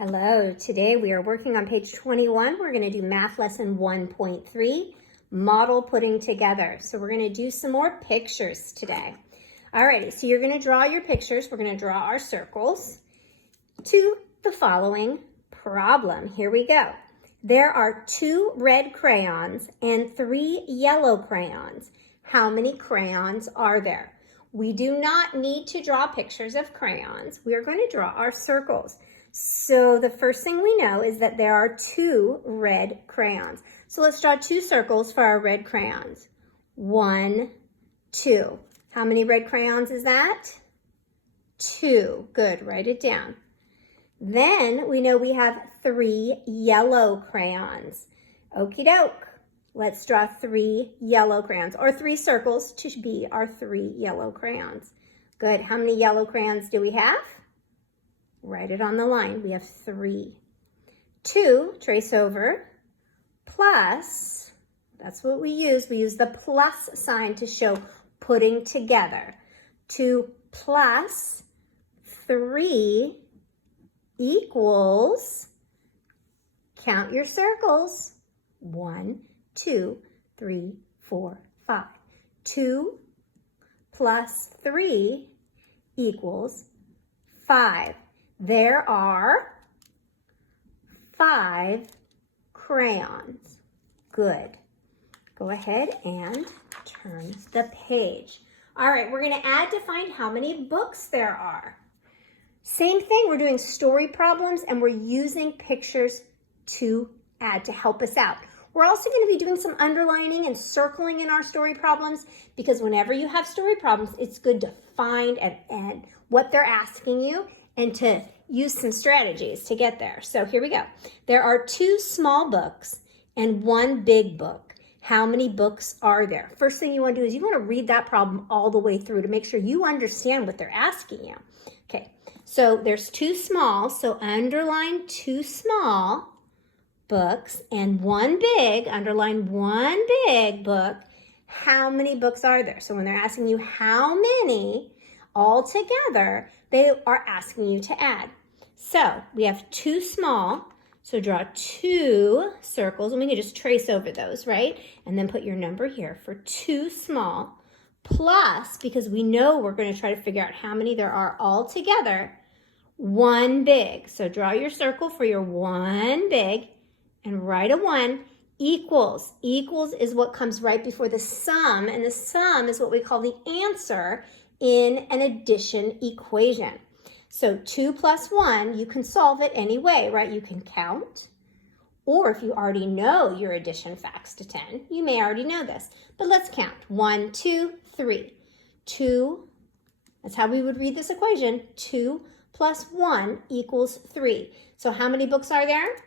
Hello, today we are working on page 21. We're going to do math lesson 1.3, model putting together. So we're going to do some more pictures today. Alrighty, so you're going to draw your pictures. We're going to draw our circles to the following problem. Here we go. There are 2 red crayons and 3 yellow crayons. How many crayons are there? We do not need to draw pictures of crayons. We are going to draw our circles. So the first thing we know is that there are 2 red crayons. So let's draw 2 circles for our red crayons. 1, 2. How many red crayons is that? 2. Good, write it down. Then we know we have 3 yellow crayons. Okie doke. Let's draw 3 yellow crayons, or 3 circles to be our 3 yellow crayons. Good. How many yellow crayons do we have? Write it on the line. We have 3. 2, trace over, plus, that's what we use. We use the plus sign to show putting together. 2 plus 3 equals, count your circles, 1, 2, 3, 4, 5. 2 plus 3 equals 5. There are 5 crayons. Good. Go ahead and turn the page. All right, we're going to add to find how many books there are. Same thing, we're doing story problems and we're using pictures to add to help us out. We're also going to be doing some underlining and circling in our story problems because whenever you have story problems, it's good to find and what they're asking you and to use some strategies to get there. So here we go. There are 2 small books and 1 big book. How many books are there? First thing you want to do is you want to read that problem all the way through to make sure you understand what they're asking you. Okay, so there's 2 small, so underline 2 small books and 1 big, underline 1 big book. How many books are there? So when they're asking you how many all together, they are asking you to add. So we have 2 small, so draw 2 circles, and we can just trace over those, right? And then put your number here for 2 small, plus, because we know we're going to try to figure out how many there are all together, 1 big. So draw your circle for your 1 big, and write a 1, equals. Equals is what comes right before the sum, and the sum is what we call the answer in an addition equation. So 2 plus 1, you can solve it any way, right? You can count, or if you already know your addition facts to 10, you may already know this. But let's count. 1, 2, 3. 2, that's how we would read this equation. 2 plus 1 equals 3. So how many books are there?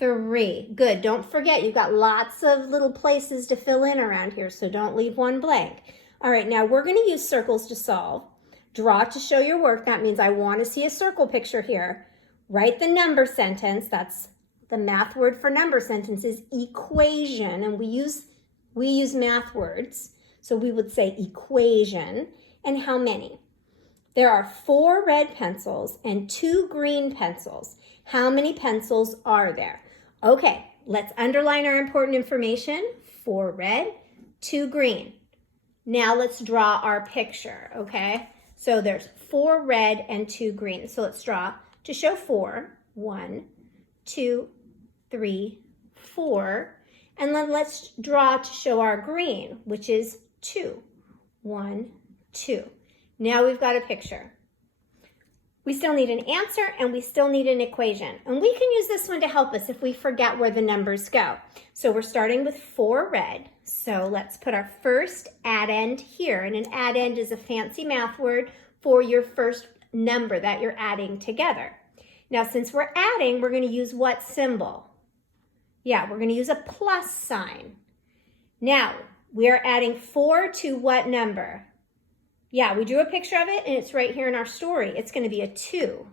3. Good. Don't forget, you've got lots of little places to fill in around here, so don't leave one blank. All right, now we're going to use circles to solve. Draw to show your work. That means I want to see a circle picture here. Write the number sentence. That's the math word for number sentence is equation, and we use math words. So we would say equation. And how many? There are 4 red pencils and 2 green pencils. How many pencils are there? Okay, let's underline our important information. 4 red, 2 green. Now let's draw our picture, okay? So there's 4 red and 2 green. So let's draw to show 4. 1, 2, 3, 4. And then let's draw to show our green, which is 2. 1, 2. Now we've got a picture. We still need an answer and we still need an equation. And we can use this one to help us if we forget where the numbers go. So we're starting with 4 red. So let's put our first addend here. And an addend is a fancy math word for your first number that you're adding together. Now, since we're adding, we're going to use what symbol? Yeah, we're going to use a plus sign. Now, we are adding 4 to what number? Yeah, we drew a picture of it and it's right here in our story. It's going to be a 2.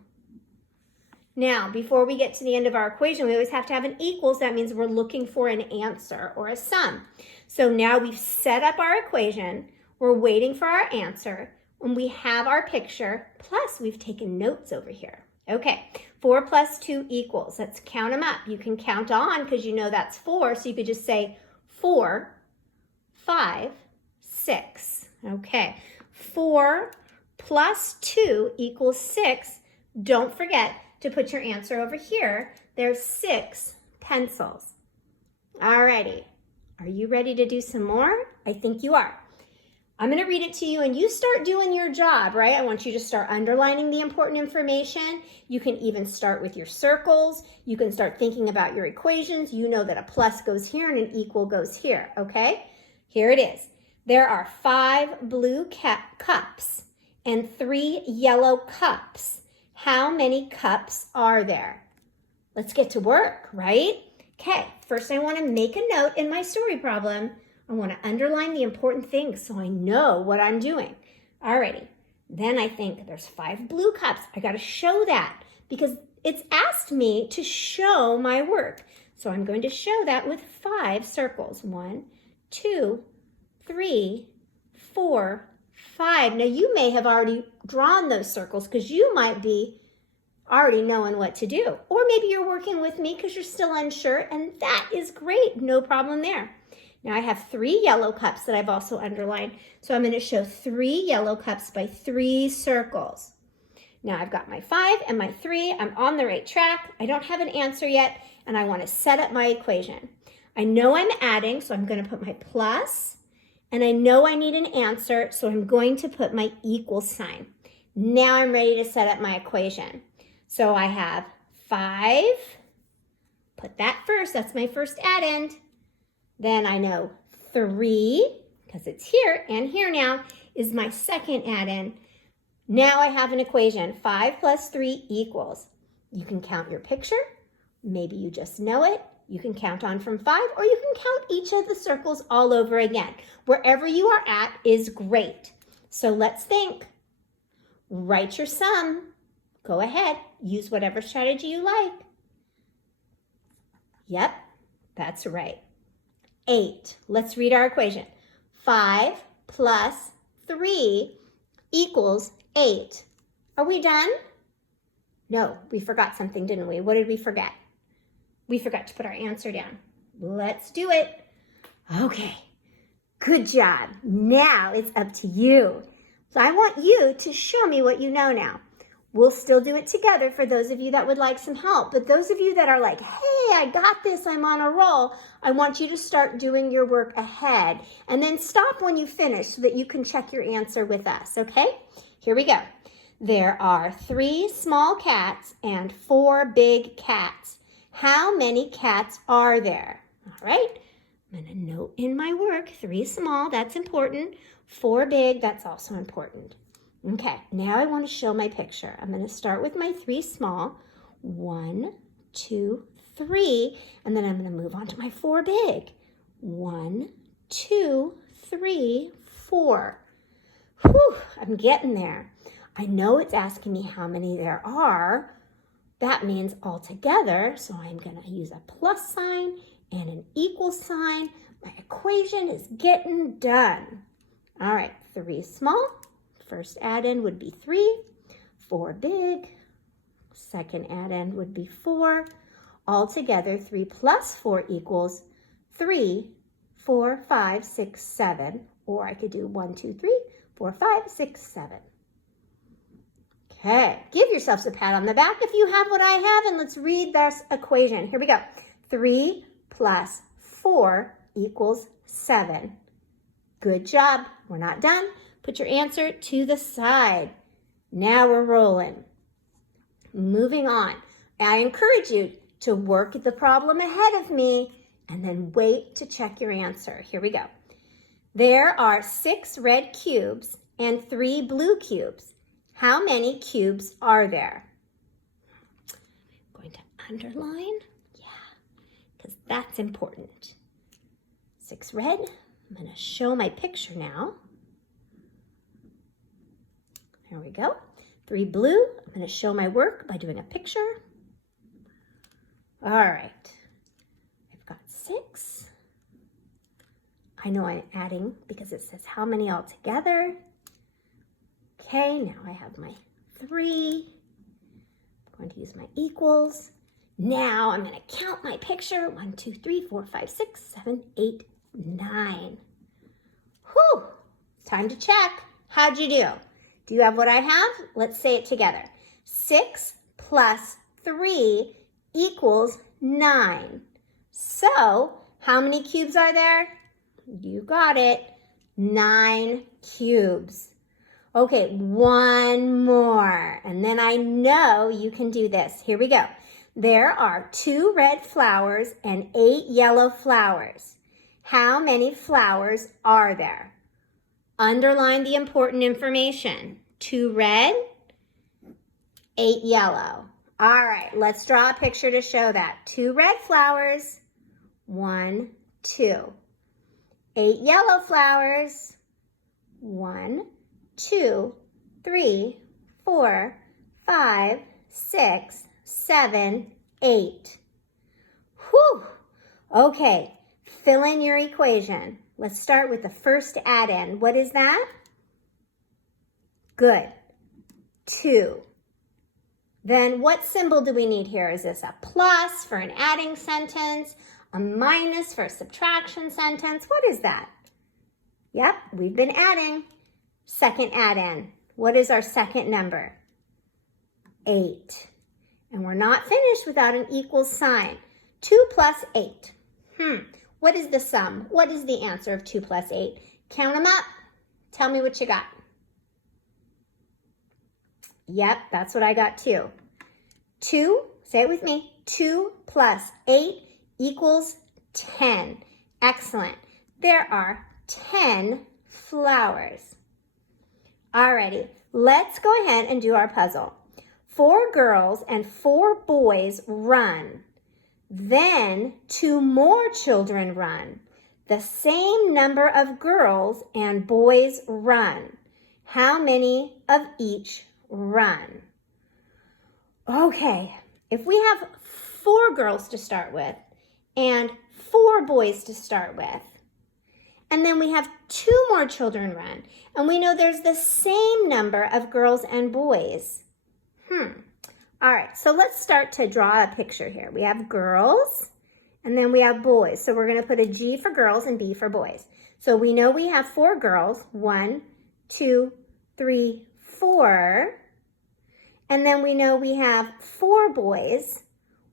Now, before we get to the end of our equation, we always have to have an equals. That means we're looking for an answer or a sum. So now we've set up our equation. We're waiting for our answer. When we have our picture, plus we've taken notes over here. Okay, 4 plus 2 equals. Let's count them up. You can count on because you know that's 4, so you could just say 4, 5, 6. Okay, 4 plus 2 equals 6. Don't forget to put your answer over here. There's 6 pencils. Alrighty, are you ready to do some more? I think you are. I'm going to read it to you and you start doing your job, right? I want you to start underlining the important information. You can even start with your circles. You can start thinking about your equations. You know that a plus goes here and an equal goes here, okay? Here it is. There are 5 blue cups and 3 yellow cups. How many cups are there? Let's get to work, right? Okay, first I want to make a note in my story problem. I want to underline the important things so I know what I'm doing. Alrighty, then I think there's 5 blue cups. I got to show that because it's asked me to show my work. So I'm going to show that with 5 circles. 1, 2, 3, 4, 5. Now you may have already drawn those circles because you might be already knowing what to do. Or maybe you're working with me because you're still unsure, and that is great. No problem there. Now I have 3 yellow cups that I've also underlined. So I'm going to show 3 yellow cups by 3 circles. Now I've got my 5 and my 3. I'm on the right track. I don't have an answer yet, and I want to set up my equation. I know I'm adding, so I'm going to put my plus, and I know I need an answer, so I'm going to put my equal sign. Now I'm ready to set up my equation. So I have 5, put that first, that's my first addend. Then I know 3, because it's here and here now, is my second addend. Now I have an equation, 5 plus 3 equals. You can count your picture, maybe you just know it. You can count on from 5, or you can count each of the circles all over again. Wherever you are at is great. So let's think. Write your sum. Go ahead, use whatever strategy you like. Yep, that's right. 8. Let's read our equation. 5 plus 3 equals 8. Are we done? No, we forgot something, didn't we? What did we forget? We forgot to put our answer down. Let's do it. Okay, good job. Now it's up to you. So I want you to show me what you know now. We'll still do it together for those of you that would like some help. But those of you that are like, hey, I got this, I'm on a roll, I want you to start doing your work ahead. And then stop when you finish so that you can check your answer with us, okay? Here we go. There are 3 small cats and 4 big cats. How many cats are there? All right, I'm going to note in my work, 3 small, that's important. 4 big, that's also important. Okay, now I want to show my picture. I'm going to start with my 3 small. 1, 2, 3, and then I'm going to move on to my 4 big. 1, 2, 3, 4. Whew, I'm getting there. I know it's asking me how many there are. That means all together, so I'm going to use a plus sign and an equal sign. My equation is getting done. All right, 3 small. First addend would be 3, 4 big. Second addend would be 4. Altogether, 3 plus 4 equals 3, 4, 5, 6, 7. Or I could do 1, 2, 3, 4, 5, 6, 7. Okay, give yourselves a pat on the back if you have what I have, and let's read this equation. Here we go. 3 plus 4 equals 7. Good job. We're not done. Put your answer to the side. Now we're rolling. Moving on. I encourage you to work the problem ahead of me and then wait to check your answer. Here we go. There are 6 red cubes and 3 blue cubes. How many cubes are there? I'm going to underline. Yeah, because that's important. 6 red. I'm going to show my picture now. There we go. 3 blue. I'm going to show my work by doing a picture. All right. I've got 6. I know I'm adding because it says how many all together. Okay, now I have my 3. I'm going to use my equals. Now I'm going to count my picture. 1, 2, 3, 4, 5, 6, 7, 8, 9. Whew, it's time to check. How'd you do? Do you have what I have? Let's say it together. 6 plus 3 equals 9. So, how many cubes are there? You got it. 9 cubes. Okay, one more. And then I know you can do this. Here we go. There are 2 red flowers and 8 yellow flowers. How many flowers are there? Underline the important information. 2 red, 8 yellow. All right, let's draw a picture to show that. 2 red flowers, 1, 2. 8 yellow flowers, 1, 2, 3, 4, 5, 6, 7, 8. Whew. Okay, fill in your equation. Let's start with the first add-in. What is that? Good. 2. Then what symbol do we need here? Is this a plus for an adding sentence? A minus for a subtraction sentence? What is that? Yep, we've been adding. Second add-in. What is our second number? 8. And we're not finished without an equal sign. 2 plus 8. What is the sum? What is the answer of 2 plus 8? Count them up. Tell me what you got. Yep, that's what I got too. 2, say it with me. 2 plus 8 equals 10. Excellent. There are 10 flowers. Alrighty, let's go ahead and do our puzzle. 4 girls and 4 boys run. Then 2 more children run. The same number of girls and boys run. How many of each run? Okay, if we have 4 girls to start with and 4 boys to start with, and then we have 2 more children run, and we know there's the same number of girls and boys. All right, so let's start to draw a picture here. We have girls, and then we have boys. So we're going to put a G for girls and B for boys. So we know we have 4 girls. 1, 2, 3, 4. And then we know we have 4 boys.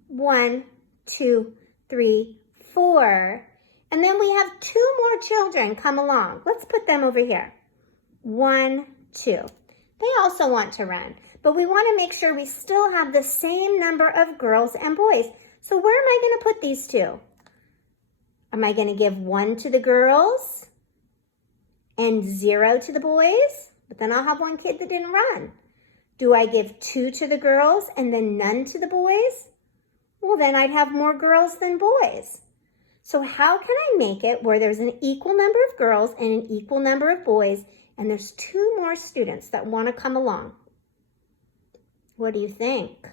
1, 2, 3, 4. And then we have 2 more children come along. Let's put them over here. 1, 2. They also want to run, but we want to make sure we still have the same number of girls and boys. So where am I going to put these 2? Am I going to give 1 to the girls and 0 to the boys? But then I'll have 1 kid that didn't run. Do I give 2 to the girls and then none to the boys? Well, then I'd have more girls than boys. So how can I make it where there's an equal number of girls and an equal number of boys, and there's 2 more students that want to come along? What do you think?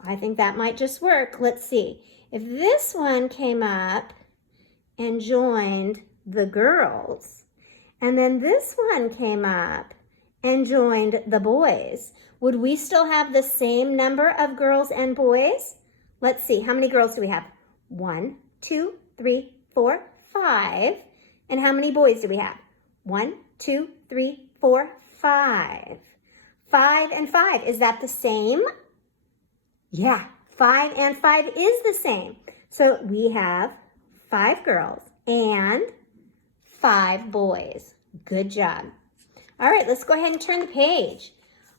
I think that might just work. Let's see. If this one came up and joined the girls, and then this one came up and joined the boys, would we still have the same number of girls and boys? Let's see. How many girls do we have? 1, 2, 3, 4, 5. And how many boys do we have? 1, 2, 3, 4, 5. 5 and 5. Is that the same? Yeah, 5 and 5 is the same. So we have 5 girls and 5 boys. Good job. All right, let's go ahead and turn the page.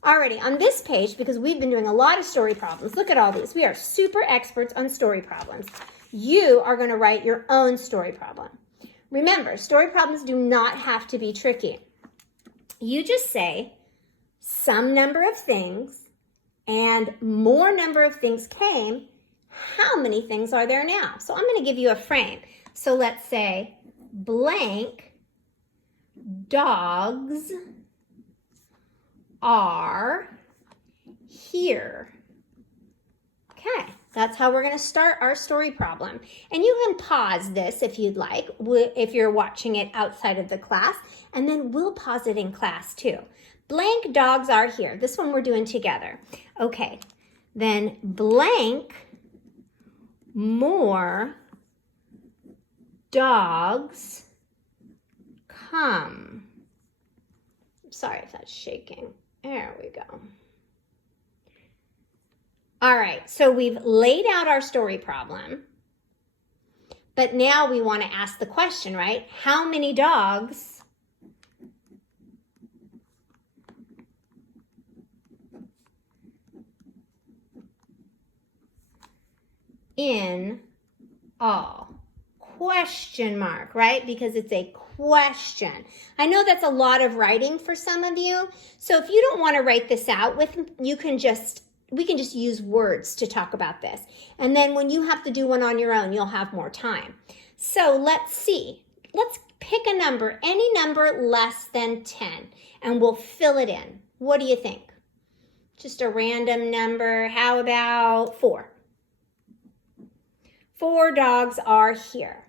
Alrighty, on this page, because we've been doing a lot of story problems, look at all these. We are super experts on story problems. You are going to write your own story problem. Remember, story problems do not have to be tricky. You just say some number of things and more number of things came. How many things are there now? So I'm going to give you a frame. So let's say blank dogs are here. Okay, that's how we're going to start our story problem. And you can pause this if you'd like, if you're watching it outside of the class, and then we'll pause it in class too. blank dogs are here. This one we're doing together. Okay, then blank more dogs come. Sorry if that's shaking. There we go. All right, so we've laid out our story problem, but now we want to ask the question, right? How many dogs in all? Question mark, right? Because it's a question. I know that's a lot of writing for some of you. So if you don't want to write this out with, we can just use words to talk about this. And then when you have to do one on your own, you'll have more time. So let's see. Let's pick a number, any number less than 10, and we'll fill it in. What do you think? Just a random number. How about 4? 4 dogs are here.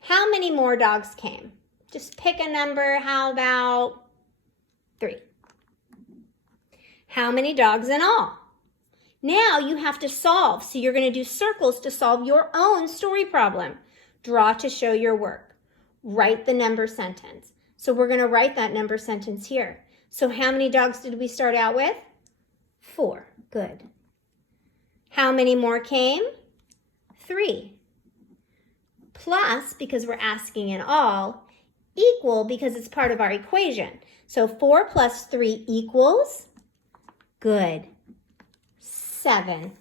How many more dogs came? Just pick a number. How about 3? How many dogs in all? Now you have to solve. So you're going to do circles to solve your own story problem. Draw to show your work. Write the number sentence. So we're going to write that number sentence here. So how many dogs did we start out with? 4. Good. How many more came? 3. Plus, because we're asking in all, equal because it's part of our equation. So 4 plus 3 equals, good, 7.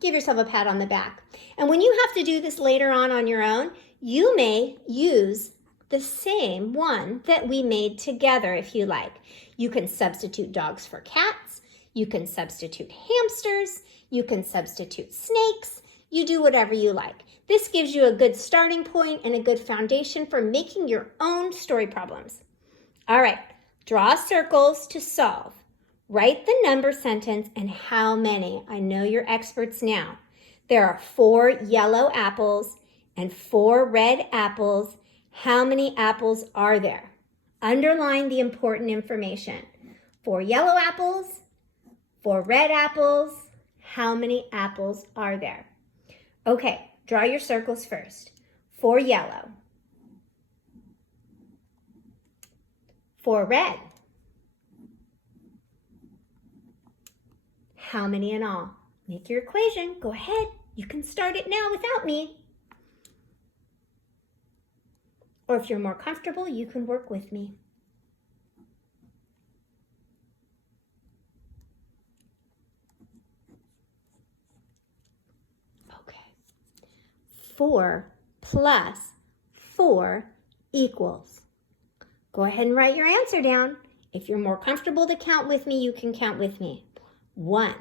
Give yourself a pat on the back. And when you have to do this later on your own, you may use the same one that we made together if you like. You can substitute dogs for cats. You can substitute hamsters. You can substitute snakes. You do whatever you like. This gives you a good starting point and a good foundation for making your own story problems. All right, draw circles to solve. Write the number sentence and how many. I know you're experts now. There are 4 yellow apples and 4 red apples. How many apples are there? Underline the important information. 4 yellow apples, 4 red apples. How many apples are there? Okay, draw your circles first. 4 yellow, 4 red. How many in all? Make your equation. Go ahead. You can start it now without me. Or if you're more comfortable, you can work with me. Okay. 4 plus 4 equals. Go ahead and write your answer down. If you're more comfortable to count with me, you can count with me. 1,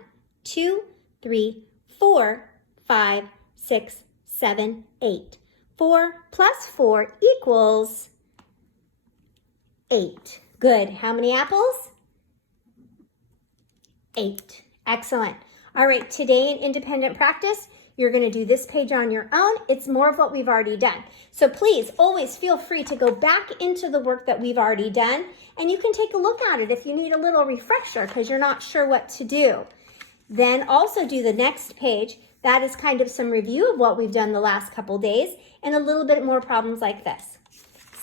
2, 3, 4, 5, 6, 7, 8. 4 plus 4 equals 8. Good. How many apples? 8. Excellent. All right, today in independent practice, you're going to do this page on your own. It's more of what we've already done. So please always feel free to go back into the work that we've already done, and you can take a look at it if you need a little refresher because you're not sure what to do. Then also do the next page. That is kind of some review of what we've done the last couple days and a little bit more problems like this.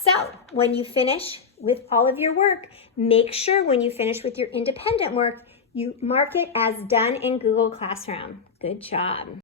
So when you finish with all of your work, make sure when you finish with your independent work, you mark it as done in Google Classroom. Good job.